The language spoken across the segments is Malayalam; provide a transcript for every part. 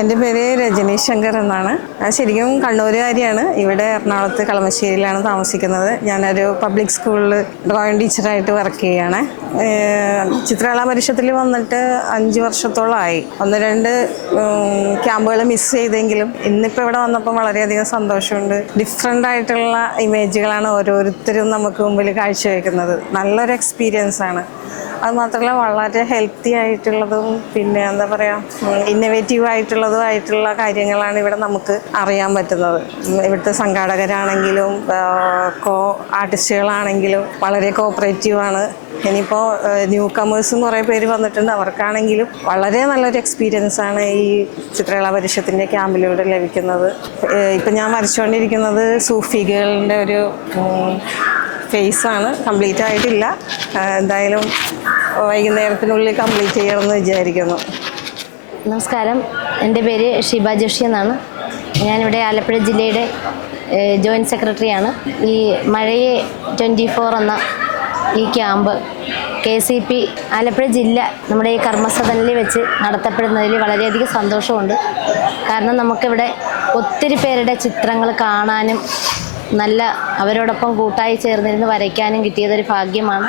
എൻ്റെ പേര് രജനി ശങ്കർ എന്നാണ്. ഞാൻ ശരിക്കും കണ്ണൂരുകാരിയാണ്. ഇവിടെ എറണാകുളത്ത് കളമശ്ശേരിയിലാണ് താമസിക്കുന്നത്. ഞാനൊരു പബ്ലിക് സ്കൂളിൽ ഡ്രോയിങ് ടീച്ചറായിട്ട് വർക്ക് ചെയ്യുകയാണ്. ചിത്രകലാ പരിഷത്തിൽ വന്നിട്ട് 5 വർഷത്തോളമായി. 1-2 ക്യാമ്പുകൾ മിസ് ചെയ്തെങ്കിലും ഇന്നിപ്പോൾ ഇവിടെ വന്നപ്പോൾ വളരെയധികം സന്തോഷമുണ്ട്. ഡിഫറെൻ്റ് ആയിട്ടുള്ള ഇമേജുകളാണ് ഓരോരുത്തരും നമുക്ക് മുമ്പിൽ കാഴ്ചവെക്കുന്നത്. നല്ലൊരു എക്സ്പീരിയൻസ് ആണ്. അതുമാത്രമല്ല വളരെ ഹെൽത്തി ആയിട്ടുള്ളതും പിന്നെ എന്താ പറയുക ഇന്നവേറ്റീവ് ആയിട്ടുള്ള കാര്യങ്ങളാണ് ഇവിടെ നമുക്ക് അറിയാൻ പറ്റുന്നത്. ഇവിടുത്തെ സംഘാടകരാണെങ്കിലും ആർട്ടിസ്റ്റുകളാണെങ്കിലും വളരെ കോപ്പറേറ്റീവാണ്. ഇനിയിപ്പോൾ ന്യൂ കമേഴ്സും കുറേ പേര് വന്നിട്ടുണ്ട്. അവർക്കാണെങ്കിലും വളരെ നല്ലൊരു എക്സ്പീരിയൻസ് ആണ് ഈ ചിത്രകലാ പരിഷത്തിൻ്റെ ക്യാമ്പിലൂടെ ലഭിക്കുന്നത്. ഇപ്പം ഞാൻ വരച്ചുകൊണ്ടിരിക്കുന്നത് സൂഫികളുടെ ഒരു ഫേസാണ്. കംപ്ലീറ്റ് ആയിട്ടില്ല. എന്തായാലും വൈകുന്നേരത്തിനുള്ളിൽ കംപ്ലീറ്റ് ചെയ്യണമെന്ന് വിചാരിക്കുന്നു. നമസ്കാരം, എൻ്റെ പേര് ഷിബ ജോഷി എന്നാണ്. ഞാനിവിടെ ആലപ്പുഴ ജില്ലയുടെ ജോയിൻറ്റ് സെക്രട്ടറിയാണ്. ഈ മഴയെ 24 എന്ന ഈ ക്യാമ്പ് KCP ആലപ്പുഴ ജില്ല നമ്മുടെ ഈ കർമ്മസദനിൽ വെച്ച് നടത്തപ്പെടുന്നതിൽ വളരെയധികം സന്തോഷമുണ്ട്. കാരണം നമുക്കിവിടെ ഒത്തിരി പേരുടെ ചിത്രങ്ങൾ കാണാനും അവരോടൊപ്പം കൂട്ടായി ചേർന്നിരുന്ന് വരയ്ക്കാനും കിട്ടിയതൊരു ഭാഗ്യമാണ്.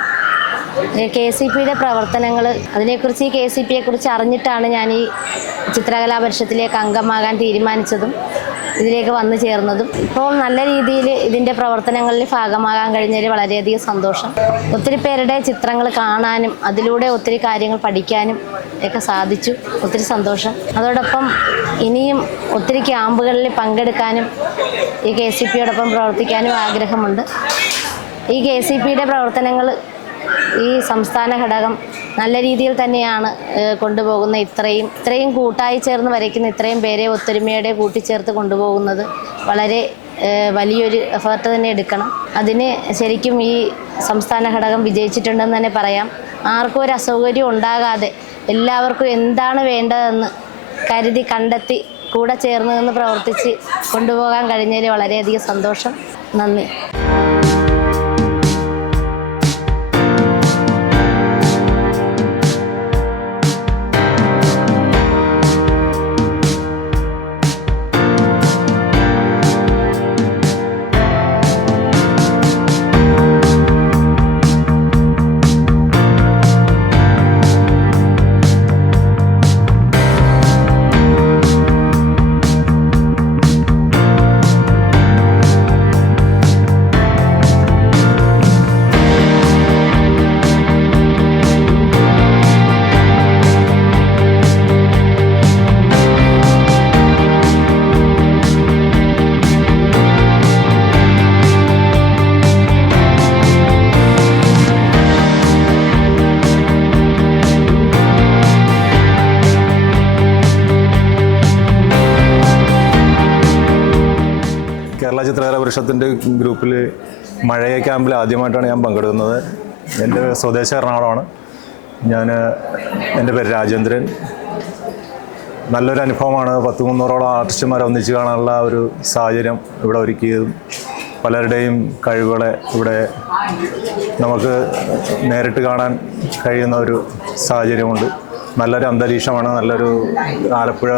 KCPയുടെ പ്രവർത്തനങ്ങൾ അതിനെക്കുറിച്ച് ഈ KCPയെക്കുറിച്ച് അറിഞ്ഞിട്ടാണ് ഞാൻ ഈ ചിത്രകലാ പരിഷത്തിലേക്ക് അംഗമാകാൻ തീരുമാനിച്ചതും ഇതിലേക്ക് വന്നു ചേർന്നതും. ഇപ്പോൾ നല്ല രീതിയിൽ ഇതിൻ്റെ പ്രവർത്തനങ്ങളിൽ ഭാഗമാകാൻ കഴിഞ്ഞതിൽ വളരെയധികം സന്തോഷം. ഒത്തിരി പേരുടെ ചിത്രങ്ങൾ കാണാനും അതിലൂടെ ഒത്തിരി കാര്യങ്ങൾ പഠിക്കാനും ഒക്കെ സാധിച്ചു. ഒത്തിരി സന്തോഷം. അതോടൊപ്പം ഇനിയും ഒത്തിരി ക്യാമ്പുകളിൽ പങ്കെടുക്കാനും ഈ KCPയോടൊപ്പം പ്രവർത്തിക്കാനും ആഗ്രഹമുണ്ട്. ഈ KCPയുടെ പ്രവർത്തനങ്ങൾ ഈ സംസ്ഥാന ഘടകം നല്ല രീതിയിൽ തന്നെയാണ് കൊണ്ടുപോകുന്നത്. ഇത്രയും കൂട്ടായി ചേർന്ന് വരയ്ക്കുന്ന ഇത്രയും പേരെ ഒത്തൊരുമയോടെ കൂട്ടിച്ചേർത്ത് കൊണ്ടുപോകുന്നത് വളരെ വലിയൊരു എഫേർട്ട് തന്നെ എടുക്കണം. അതിന് ശരിക്കും ഈ സംസ്ഥാന ഘടകം വിജയിച്ചിട്ടുണ്ടെന്ന് തന്നെ പറയാം. ആർക്കും ഒരു അസൗകര്യം ഉണ്ടാകാതെ എല്ലാവർക്കും എന്താണ് വേണ്ടതെന്ന് കരുതി കണ്ടെത്തി കൂടെ ചേർന്ന് നിന്ന് പ്രവർത്തിച്ച് കൊണ്ടുപോകാൻ കഴിഞ്ഞതിൽ വളരെയധികം സന്തോഷം. നന്ദി. കേരള ചിത്രകലാ പരിഷത്തിൻ്റെ ഗ്രൂപ്പിൽ മഴയ ക്യാമ്പിൽ ആദ്യമായിട്ടാണ് ഞാൻ പങ്കെടുക്കുന്നത്. എൻ്റെ സ്വദേശം എറണാകുളമാണ്. എൻ്റെ പേര് രാജേന്ദ്രൻ. നല്ലൊരു അനുഭവമാണ്. 100-300ഓളം ആർട്ടിസ്റ്റുമാരെ ഒന്നിച്ച് കാണാനുള്ള ഒരു സാഹചര്യം ഇവിടെ ഒരുക്കിയതും പലരുടെയും കഴിവുകളെ ഇവിടെ നമുക്ക് നേരിട്ട് കാണാൻ കഴിയുന്ന ഒരു സാഹചര്യമുണ്ട്. നല്ലൊരു അന്തരീക്ഷമാണ്. നല്ലൊരു ആലപ്പുഴ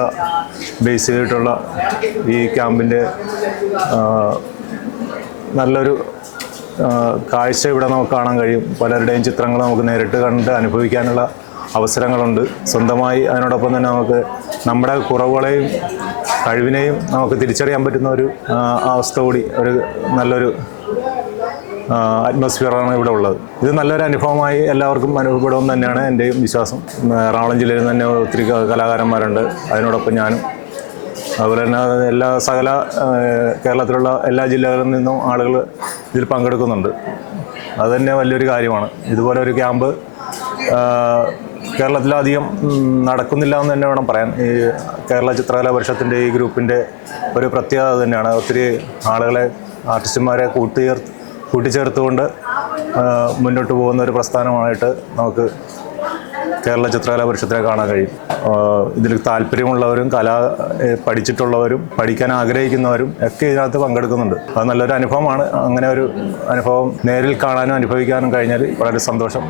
ബേസ് ചെയ്തിട്ടുള്ള ഈ ക്യാമ്പിൻ്റെ നല്ലൊരു കാഴ്ച ഇവിടെ നമുക്ക് കാണാൻ കഴിയും. പലരുടെയും ചിത്രങ്ങൾ നമുക്ക് നേരിട്ട് കണ്ട് അനുഭവിക്കാനുള്ള അവസരങ്ങളുണ്ട്. സ്വന്തമായി അതിനോടൊപ്പം തന്നെ നമുക്ക് നമ്മുടെ കുറവുകളെയും കഴിവിനെയും നമുക്ക് തിരിച്ചറിയാൻ പറ്റുന്ന ഒരു അവസ്ഥ കൂടി നല്ലൊരു അറ്റ്മോസ്ഫിയറാണ് ഇവിടെ ഉള്ളത്. ഇത് നല്ലൊരു അനുഭവമായി എല്ലാവർക്കും അനുഭവപ്പെടുമെന്ന് തന്നെയാണ് എൻ്റെയും വിശ്വാസം. എറണാകുളം ജില്ലയിൽ തന്നെ ഒത്തിരി കലാകാരന്മാരുണ്ട്. അതിനോടൊപ്പം ഞാനും അതുപോലെ തന്നെ സകല കേരളത്തിലുള്ള എല്ലാ ജില്ലകളിൽ നിന്നും ആളുകൾ ഇതിൽ പങ്കെടുക്കുന്നുണ്ട്. അതുതന്നെ വലിയൊരു കാര്യമാണ്. ഇതുപോലെ ഒരു ക്യാമ്പ് കേരളത്തിലധികം നടക്കുന്നില്ല എന്ന് തന്നെ വേണം പറയാൻ. ഈ കേരള ചിത്രകലാ പരിഷത്തിൻ്റെ ഈ ഗ്രൂപ്പിൻ്റെ ഒരു പ്രത്യേകത തന്നെയാണ്. ഒത്തിരി ആളുകളെ ആർട്ടിസ്റ്റുമാരെ കൂട്ടിച്ചേർത്തുകൊണ്ട് മുന്നോട്ട് പോകുന്ന ഒരു പ്രസ്ഥാനമായിട്ട് നമുക്ക് കേരള ചിത്രകലാ പരിഷത്തിനെ കാണാൻ കഴിയും. ഇതിൽ താല്പര്യമുള്ളവരും പഠിച്ചിട്ടുള്ളവരും പഠിക്കാൻ ആഗ്രഹിക്കുന്നവരും ഒക്കെ ഇതിനകത്ത് പങ്കെടുക്കുന്നുണ്ട്. അത് നല്ലൊരു അനുഭവമാണ്. അങ്ങനെ ഒരു അനുഭവം നേരിൽ കാണാനും അനുഭവിക്കാനും കഴിഞ്ഞാൽ വളരെ സന്തോഷം.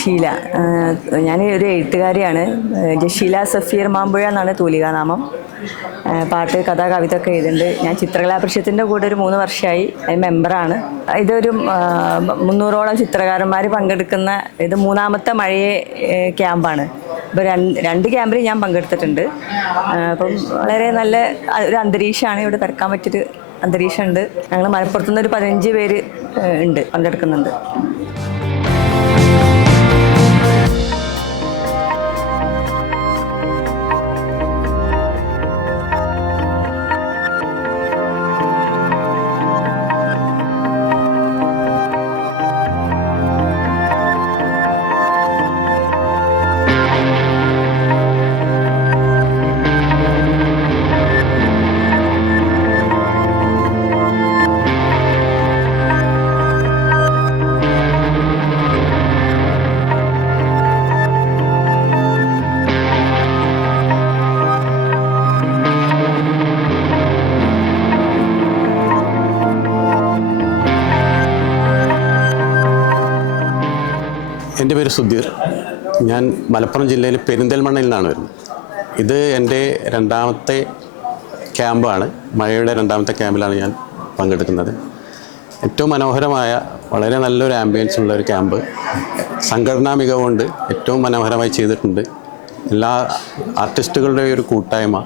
ജഷീല. ഞാൻ ഒരു എഴുത്തുകാരിയാണ്. ജഷീല സഫീർ മാമ്പുഴ എന്നാണ് തൂലികാനാമം. പാട്ട്, കഥ, കവിത ഒക്കെ എഴുതുന്നുണ്ട്. ഞാൻ ചിത്രകലാ പരിഷത്തിൻ്റെ കൂടെ ഒരു 3 വർഷമായി മെമ്പറാണ്. ഇതൊരു 300ഓളം ചിത്രകാരന്മാർ പങ്കെടുക്കുന്ന ഇത് 3ാമത്തെ മഴയെ ക്യാമ്പാണ്. ഇപ്പോൾ 2 ക്യാമ്പിൽ ഞാൻ പങ്കെടുത്തിട്ടുണ്ട്. അപ്പം വളരെ നല്ല ഒരു അന്തരീക്ഷമാണ് ഇവിടെ തിരക്കാൻ പറ്റിയൊരു അന്തരീക്ഷമുണ്ട്. ഞങ്ങൾ മലപ്പുറത്തുനിന്ന് ഒരു 15 പേര് ഉണ്ട്, പങ്കെടുക്കുന്നുണ്ട്. എൻ്റെ പേര് സുധീർ. ഞാൻ മലപ്പുറം ജില്ലയിൽ പെരിന്തൽമണ്ണയിൽ നിന്നാണ് വരുന്നത്. ഇത് എൻ്റെ 2ാമത്തെ ക്യാമ്പാണ്. മഴയുടെ 2ാമത്തെ ക്യാമ്പിലാണ് ഞാൻ പങ്കെടുക്കുന്നത്. ഏറ്റവും മനോഹരമായ, വളരെ നല്ലൊരു ആംബിയൻസ് ഉള്ള ഒരു ക്യാമ്പ്. സംഘടനാ മികവ് കൊണ്ട് ഏറ്റവും മനോഹരമായി ചെയ്തിട്ടുണ്ട്. എല്ലാ ആർട്ടിസ്റ്റുകളുടെ ഒരു കൂട്ടായ്മ.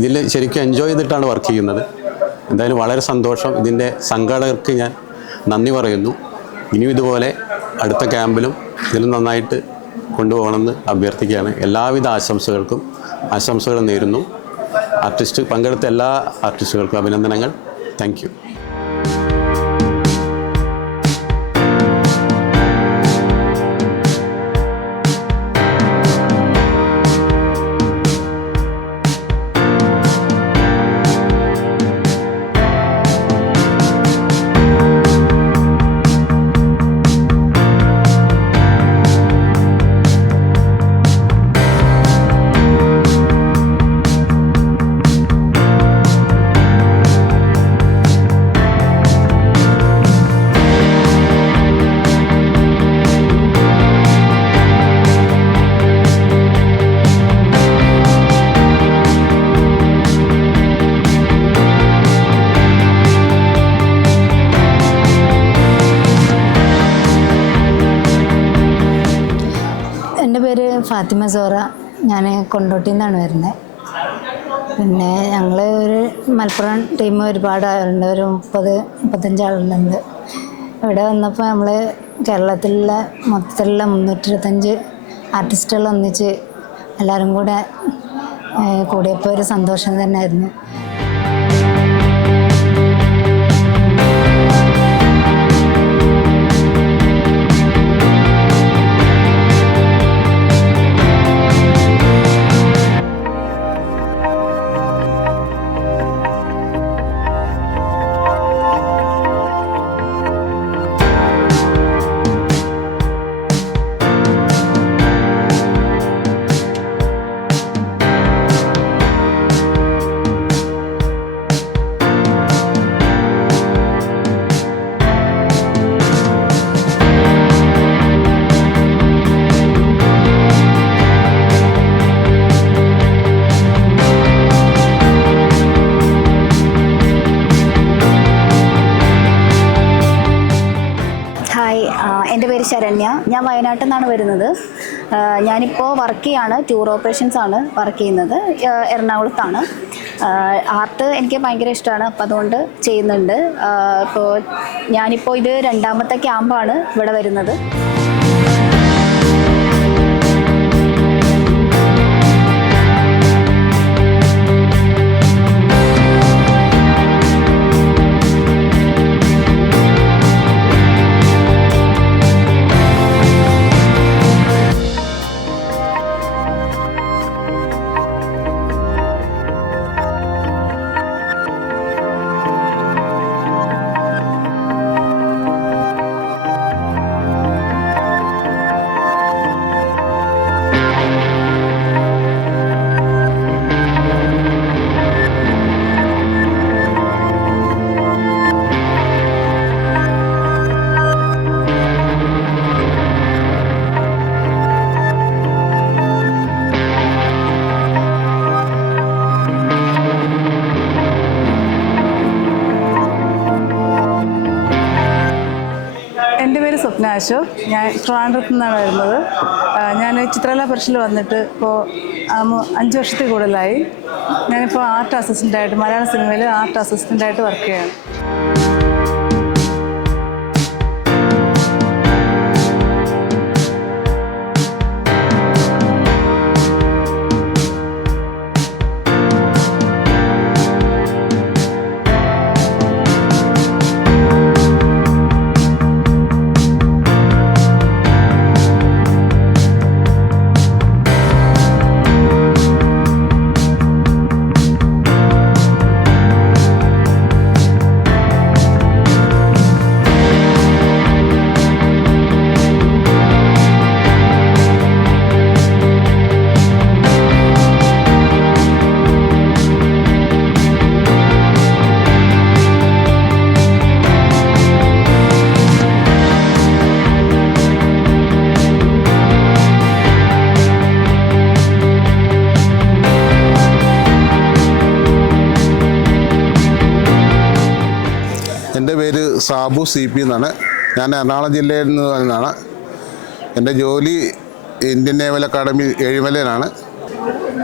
ഇതിൽ ശരിക്കും എൻജോയ് ചെയ്തിട്ടാണ് വർക്ക് ചെയ്യുന്നത്. എന്തായാലും വളരെ സന്തോഷം. ഇതിൻ്റെ സംഘാടകർക്ക് ഞാൻ നന്ദി പറയുന്നു. ഇനിയും ഇതുപോലെ അടുത്ത ക്യാമ്പിലും ഇതിലും നന്നായിട്ട് കൊണ്ടുപോകണമെന്ന് അഭ്യർത്ഥിക്കുകയാണ്. എല്ലാവിധ ആശംസകളും നേരുന്നു. പങ്കെടുത്ത എല്ലാ ആർട്ടിസ്റ്റുകൾക്കും അഭിനന്ദനങ്ങൾ. Thank you. എൻ്റെ പേര് ഫാത്തിമ സോറ. ഞാൻ കൊണ്ടോട്ടിയിൽ നിന്നാണ് വരുന്നത്. പിന്നെ ഞങ്ങൾ ഒരു മലപ്പുറം ടീം ഒരുപാട് ആളുണ്ട്, ഒരു 30-35 ആളുണ്ട്. ഇവിടെ വന്നപ്പോൾ നമ്മൾ കേരളത്തിലുള്ള മൊത്തത്തിലുള്ള 325 ആർട്ടിസ്റ്റുകൾ ഒന്നിച്ച് എല്ലാവരും കൂടെ കൂടിയപ്പോൾ ഒരു സന്തോഷം തന്നെയായിരുന്നു. എൻ്റെ പേര് ശരണ്യ. ഞാൻ വയനാട്ടിൽ നിന്നാണ് വരുന്നത്. ഞാനിപ്പോൾ വർക്ക് ചെയ്യാണ്, ടൂർ ഓപ്പറേഷൻസ് ആണ് വർക്ക് ചെയ്യുന്നത്. എറണാകുളത്താണ്. ആർട്ട് എനിക്ക് ഭയങ്കര ഇഷ്ടമാണ്, അപ്പോൾ അതുകൊണ്ട് ചെയ്യുന്നുണ്ട്. ഞാനിപ്പോൾ ഇത് 2ാമത്തെ ക്യാമ്പാണ് ഇവിടെ വരുന്നത്. അശോക്. ഞാൻ ട്രിവാൻഡ്രത്തു നിന്നാണ് വരുന്നത്. ഞാൻ ചിത്രകലാ പരിഷത്തിൽ വന്നിട്ട് ഇപ്പോൾ 5 വർഷത്തിൽ കൂടുതലായി. ഞാനിപ്പോൾ ആർട്ട് അസിസ്റ്റൻ്റായിട്ട് മലയാള സിനിമയിൽ ആർട്ട് അസിസ്റ്റൻ്റായിട്ട് വർക്ക് ചെയ്യുകയാണ്. എൻ്റെ പേര് സാബു CP എന്നാണ്. ഞാൻ എറണാകുളം ജില്ലയിൽ നിന്ന് വരുന്നതാണ്. എൻ്റെ ജോലി ഇന്ത്യൻ നേവൽ അക്കാഡമി ഏഴിമലയിലാണ്.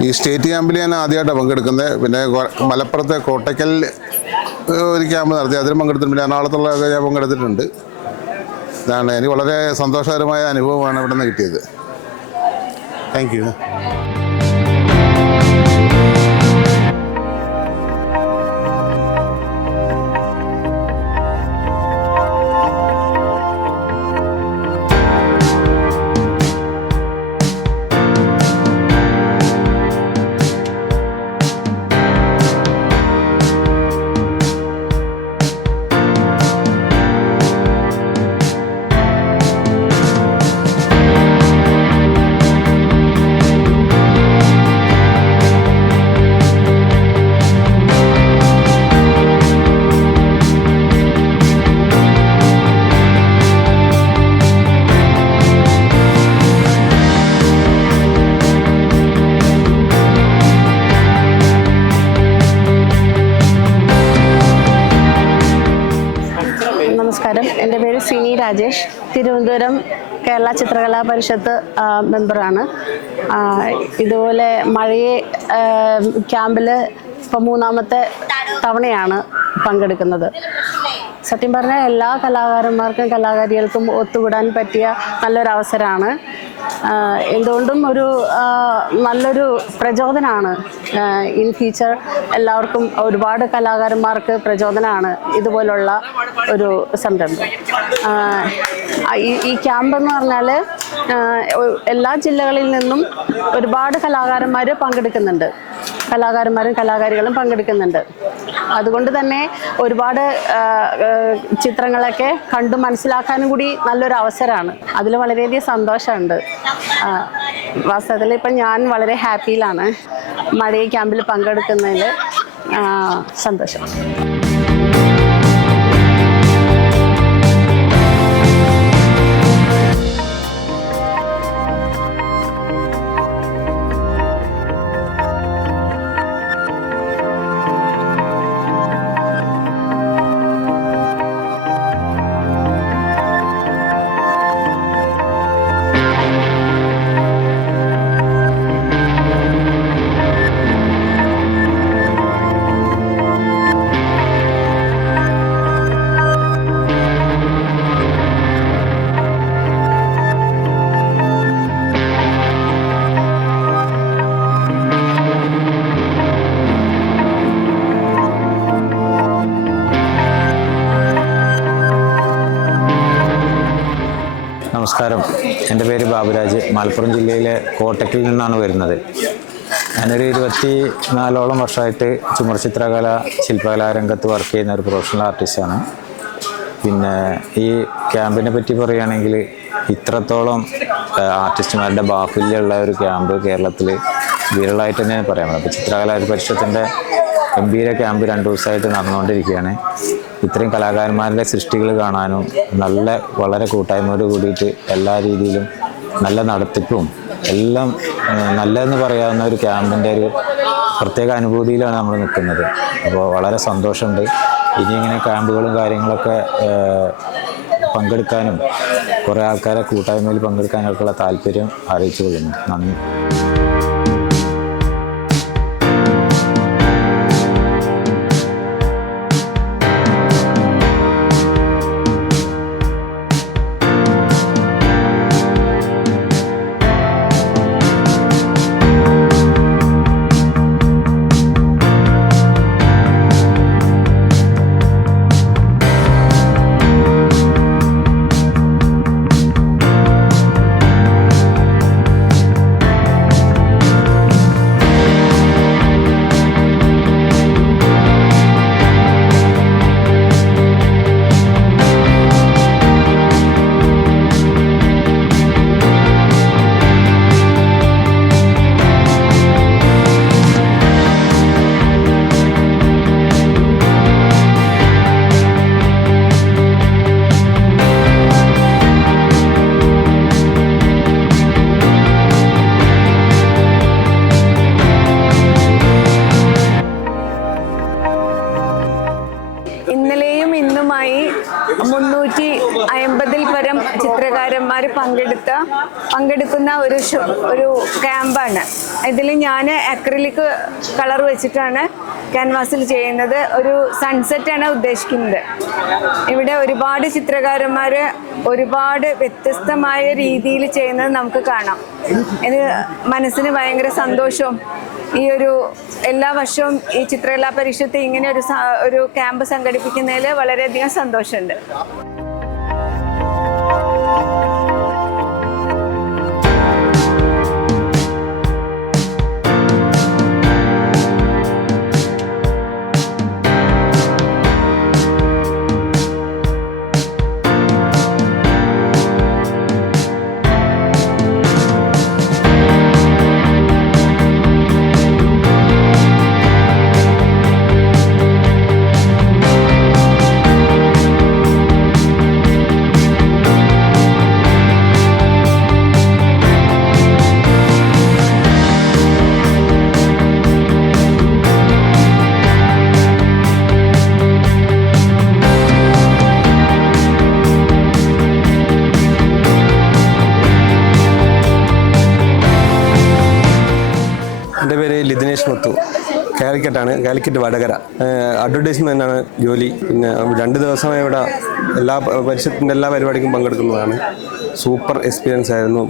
ഈ സ്റ്റേറ്റ് ക്യാമ്പിൽ ഞാൻ ആദ്യമായിട്ടാണ് പങ്കെടുക്കുന്നത്. പിന്നെ മലപ്പുറത്തെ കോട്ടയ്ക്കലിൽ ഒരു ക്യാമ്പ് നടത്തി, അതിലും പങ്കെടുത്തിട്ടുണ്ട്. പിന്നെ എറണാകുളത്തുള്ളതൊക്കെ ഞാൻ പങ്കെടുത്തിട്ടുണ്ട്. ഇതാണ് എനിക്ക് വളരെ സന്തോഷകരമായ അനുഭവമാണ് ഇവിടെ നിന്ന് കിട്ടിയത്. Thank you. നമസ്കാരം, എൻ്റെ പേര് സിനി രാജേഷ്. തിരുവനന്തപുരം കേരള ചിത്രകലാ പരിഷത്ത് മെമ്പറാണ്. ഇതുപോലെ മഴയെ ക്യാമ്പിൽ ഇപ്പോൾ 3ാമത്തെ തവണയാണ് പങ്കെടുക്കുന്നത്. സത്യം പറഞ്ഞാൽ എല്ലാ കലാകാരന്മാർക്കും കലാകാരികൾക്കും ഒത്തുകൂടാൻ പറ്റിയ നല്ലൊരവസരമാണ്. എന്തുകൊണ്ടും ഒരു നല്ലൊരു പ്രചോദനമാണ്. ഇൻ ഫ്യൂച്ചർ എല്ലാവർക്കും ഒരുപാട് കലാകാരന്മാർക്ക് പ്രചോദനമാണ് ഇതുപോലുള്ള ഒരു സംരംഭം. ഈ ക്യാമ്പ് എന്ന് പറഞ്ഞാൽ എല്ലാ ജില്ലകളിൽ നിന്നും ഒരുപാട് കലാകാരന്മാർ പങ്കെടുക്കുന്നുണ്ട്. കലാകാരന്മാരും കലാകാരികളും പങ്കെടുക്കുന്നുണ്ട്. അതുകൊണ്ട് തന്നെ ഒരുപാട് ചിത്രങ്ങളൊക്കെ കണ്ടു മനസ്സിലാക്കാനും കൂടി നല്ലൊരു അവസരമാണ്. അതിൽ വളരെയധികം സന്തോഷമുണ്ട്. വാസ്തവത്തിൽ ഇപ്പം ഞാൻ വളരെ ഹാപ്പിയിലാണ് മഴയെ ക്യാമ്പിൽ പങ്കെടുക്കുന്നതിൽ. സന്തോഷം. നമസ്കാരം, എൻ്റെ പേര് ബാബുരാജ്. മലപ്പുറം ജില്ലയിലെ കോട്ടയ്ക്കിൽ നിന്നാണ് വരുന്നത്. ഞാനൊരു 24ഓളം വർഷമായിട്ട് ചുമർ ചിത്രകല ശില്പകലാരംഗത്ത് വർക്ക് ചെയ്യുന്ന ഒരു പ്രൊഫഷണൽ ആർട്ടിസ്റ്റാണ്. പിന്നെ ഈ ക്യാമ്പിനെ പറ്റി പറയുകയാണെങ്കിൽ ഇത്രത്തോളം ആർട്ടിസ്റ്റുമാരുടെ ബാഹുല്യമുള്ള ഒരു ക്യാമ്പ് കേരളത്തിൽ വിരളമായിട്ട് തന്നെ പറയാൻ പറ്റും. അപ്പോൾ ചിത്രകലാ പരിഷത്തിൻ്റെ ഗംഭീര ക്യാമ്പ് 2 ദിവസമായിട്ട് നടന്നുകൊണ്ടിരിക്കുകയാണ്. ഇത്രയും കലാകാരന്മാരുടെ സൃഷ്ടികൾ കാണാനും വളരെ കൂട്ടായ്മയോട് കൂടിയിട്ട് എല്ലാ രീതിയിലും നല്ല നടത്തിപ്പും എല്ലാം നല്ലതെന്ന് പറയാവുന്ന ഒരു ക്യാമ്പിൻ്റെ ഒരു പ്രത്യേക അനുഭൂതിയിലാണ് നമ്മൾ നിൽക്കുന്നത്. അപ്പോൾ വളരെ സന്തോഷമുണ്ട്. ഇനി ഇങ്ങനെ ക്യാമ്പുകളും കാര്യങ്ങളൊക്കെ പങ്കെടുക്കാനും കുറേ ആൾക്കാരെ കൂട്ടായ്മയിൽ പങ്കെടുക്കാനൊക്കെയുള്ള താല്പര്യം അറിയിച്ചു കൊള്ളുന്നു. നന്ദി. ഇന്നലെയും ഇന്നുമായി 350-ൽ പരം ചിത്രകാരന്മാർ പങ്കെടുക്കുന്ന ഒരു ക്യാമ്പാണ്. ഇതിൽ ഞാൻ അക്രിലിക് കളർ വെച്ചിട്ടാണ് ക്യാൻവാസിൽ ചെയ്യുന്നത്. ഒരു സൺസെറ്റാണ് ഉദ്ദേശിക്കുന്നത്. ഇവിടെ ഒരുപാട് ചിത്രകാരന്മാർ ഒരുപാട് വ്യത്യസ്തമായ രീതിയിൽ ചെയ്യുന്നത് നമുക്ക് കാണാം. ഇത് മനസ്സിന് ഭയങ്കര സന്തോഷവും എല്ലാ വർഷവും ഈ ചിത്രകലാ പരിഷത്ത് ഇങ്ങനെ ഒരു ക്യാമ്പ് സംഘടിപ്പിക്കുന്നതിൽ വളരെയധികം സന്തോഷമുണ്ട്. എൻ്റെ പേര് ലിതിനേഷ് മുത്തു. കാലിക്കറ്റ് വടകര. അഡ്വർടൈസ്മെൻ്റാണ് ജോലി. പിന്നെ 2 ദിവസമായി ഇവിടെ പരിഷത്തിൻ്റെ എല്ലാ പരിപാടിക്കും പങ്കെടുക്കുന്നതാണ്. സൂപ്പർ എക്സ്പീരിയൻസ് ആയിരുന്നു.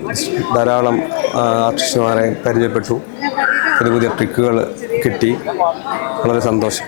ധാരാളം ആർട്ടിസ്റ്റുമാരെ പരിചയപ്പെട്ടു. പുതിയ ട്രിക്കുകൾ കിട്ടി. വളരെ സന്തോഷം.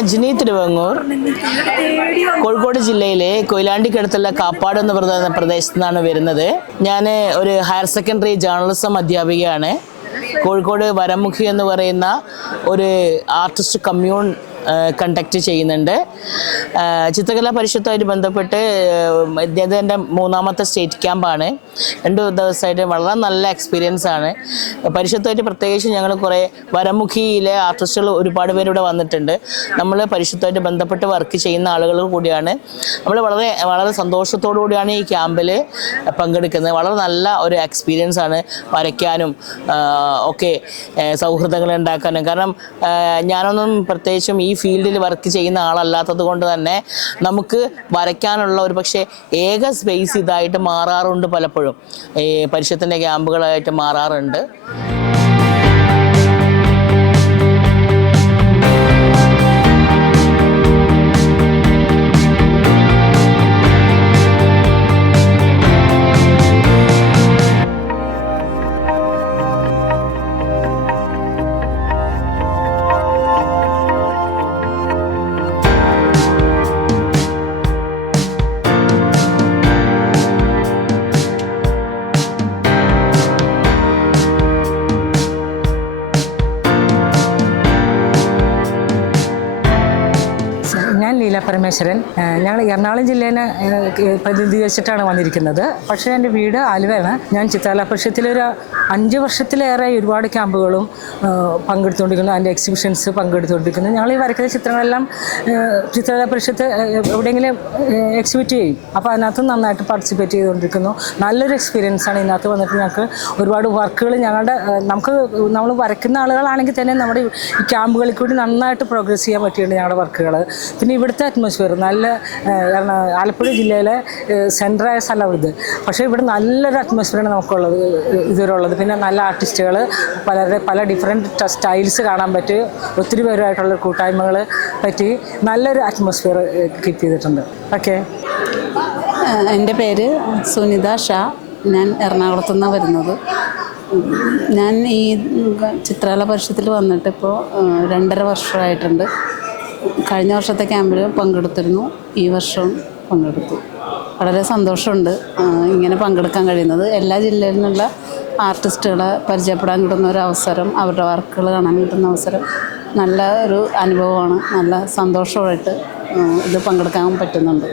അജ്നി തിരുവങ്ങൂർ, കോഴിക്കോട് ജില്ലയിലെ കൊയിലാണ്ടിക്കടുത്തുള്ള കാപ്പാട് എന്ന് പറയുന്ന പ്രദേശത്തു നിന്നാണ് വരുന്നത്. ഞാൻ ഒരു ഹയർ സെക്കൻഡറി ജേർണലിസം അധ്യാപികയാണ്. കോഴിക്കോട് വരമുഖി എന്ന് പറയുന്ന ഒരു ആർട്ടിസ്റ്റ് കമ്മ്യൂൺ കണ്ടക്ട് ചെയ്യുന്നുണ്ട്. ചിത്രകലാ പരിഷത്തുമായിട്ട് ബന്ധപ്പെട്ട് ഇത് എൻ്റെ 3ാമത്തെ സ്റ്റേറ്റ് ക്യാമ്പാണ്. 2 ദിവസമായിട്ട് വളരെ നല്ല എക്സ്പീരിയൻസ് ആണ്. പരിഷത്തുമായിട്ട് പ്രത്യേകിച്ച് ഞങ്ങൾ കുറേ വരമുഖിയിലെ ആർട്ടിസ്റ്റുകൾ ഒരുപാട് പേര് ഇവിടെ വന്നിട്ടുണ്ട്. നമ്മൾ പരിഷത്തുമായിട്ട് ബന്ധപ്പെട്ട് വർക്ക് ചെയ്യുന്ന ആളുകൾ കൂടിയാണ്. നമ്മൾ വളരെ വളരെ സന്തോഷത്തോടു കൂടിയാണ് ഈ ക്യാമ്പിൽ പങ്കെടുക്കുന്നത്. വളരെ നല്ല ഒരു എക്സ്പീരിയൻസ് ആണ് വരയ്ക്കാനും ഒക്കെ സൗഹൃദങ്ങൾ ഉണ്ടാക്കാനും. കാരണം ഞാനൊന്നും പ്രത്യേകിച്ചും ഈ ഫീൽഡിൽ വർക്ക് ചെയ്യുന്ന ആളല്ലാത്തത് കൊണ്ട് തന്നെ നമുക്ക് വരയ്ക്കാനുള്ള ഒരു പക്ഷേ ഏക സ്പേസ് ഇതായിട്ട് മാറാറുണ്ട്. പലപ്പോഴും ഈ പരിഷത്തിൻ്റെ ക്യാമ്പുകളായിട്ട് മാറാറുണ്ട്. ഞാൻ ലീല പരമേശ്വരൻ. ഞങ്ങൾ എറണാകുളം ജില്ലേനെ പ്രതിനിധീകരിച്ചിട്ടാണ് വന്നിരിക്കുന്നത്. പക്ഷേ എൻ്റെ വീട് ആലുവയാണ്. ഞാൻ ചിത്രകലാ പരിഷത്തിലൊരു 5 വർഷത്തിലേറെ ഒരുപാട് ക്യാമ്പുകളും പങ്കെടുത്തുകൊണ്ടിരിക്കുന്നു. അതിൻ്റെ എക്സിബിഷൻസ് പങ്കെടുത്തുകൊണ്ടിരിക്കുന്നു. ഞങ്ങൾ ഈ വരയ്ക്കുന്ന ചിത്രങ്ങളെല്ലാം ചിത്രകലാ പരിഷത്ത് എവിടെയെങ്കിലും എക്സിബിറ്റ് ചെയ്യും. അപ്പോൾ അതിനകത്ത് നന്നായിട്ട് പാർട്ടിസിപ്പേറ്റ് ചെയ്തുകൊണ്ടിരിക്കുന്നു. നല്ലൊരു എക്സ്പീരിയൻസ് ആണ്. ഇതിനകത്ത് വന്നിട്ട് ഞങ്ങൾക്ക് ഒരുപാട് വർക്കുകൾ നമ്മൾ വരയ്ക്കുന്ന ആളുകളാണെങ്കിൽ തന്നെ നമ്മുടെ ഈ ക്യാമ്പുകളിൽ കൂടി നന്നായിട്ട് പ്രോഗ്രസ് ചെയ്യാൻ പറ്റിയിട്ടുണ്ട് ഞങ്ങളുടെ വർക്കുകൾ. പിന്നെ ഇവിടുത്തെ അറ്റ്മോസ്ഫിയർ നല്ല ആലപ്പുഴ ജില്ലയിലെ സെൻറ്ററായ സ്ഥലം ഇത്. പക്ഷേ ഇവിടെ നല്ലൊരു അറ്റ്മോസ്ഫിയറാണ് നമുക്കുള്ളത് ഇതുവരെ ഉള്ളത്. പിന്നെ നല്ല ആർട്ടിസ്റ്റുകൾ പല ഡിഫറെൻറ്റ് സ്റ്റൈൽസ് കാണാൻ പറ്റും. ഒത്തിരി പേരുമായിട്ടുള്ള കൂട്ടായ്മകൾ പറ്റി നല്ലൊരു അറ്റ്മോസ്ഫിയർ കീപ്പ് ചെയ്തിട്ടുണ്ട്. ഓക്കെ. എൻ്റെ പേര് സുനിത ഷാ. ഞാൻ എറണാകുളത്തു നിന്നാണ് വരുന്നത്. ഞാൻ ഈ ചിത്രകലാ പരിഷത്തിൽ വന്നിട്ട് ഇപ്പോൾ 2.5 വർഷമായിട്ടുണ്ട്. കഴിഞ്ഞ വർഷത്തെ ക്യാമ്പിൽ പങ്കെടുത്തിരുന്നു. ഈ വർഷവും പങ്കെടുത്തു. വളരെ സന്തോഷമുണ്ട് ഇങ്ങനെ പങ്കെടുക്കാൻ കഴിയുന്നത്. എല്ലാ ജില്ലയിൽ നിന്നുള്ള ആർട്ടിസ്റ്റുകളെ പരിചയപ്പെടാൻ കിട്ടുന്ന ഒരു അവസരം, അവരുടെ വർക്കുകൾ കാണാൻ കിട്ടുന്ന അവസരം നല്ല ഒരു അനുഭവമാണ്. നല്ല സന്തോഷമായിട്ട് ഇത് പങ്കെടുക്കാൻ പറ്റുന്നുണ്ട്.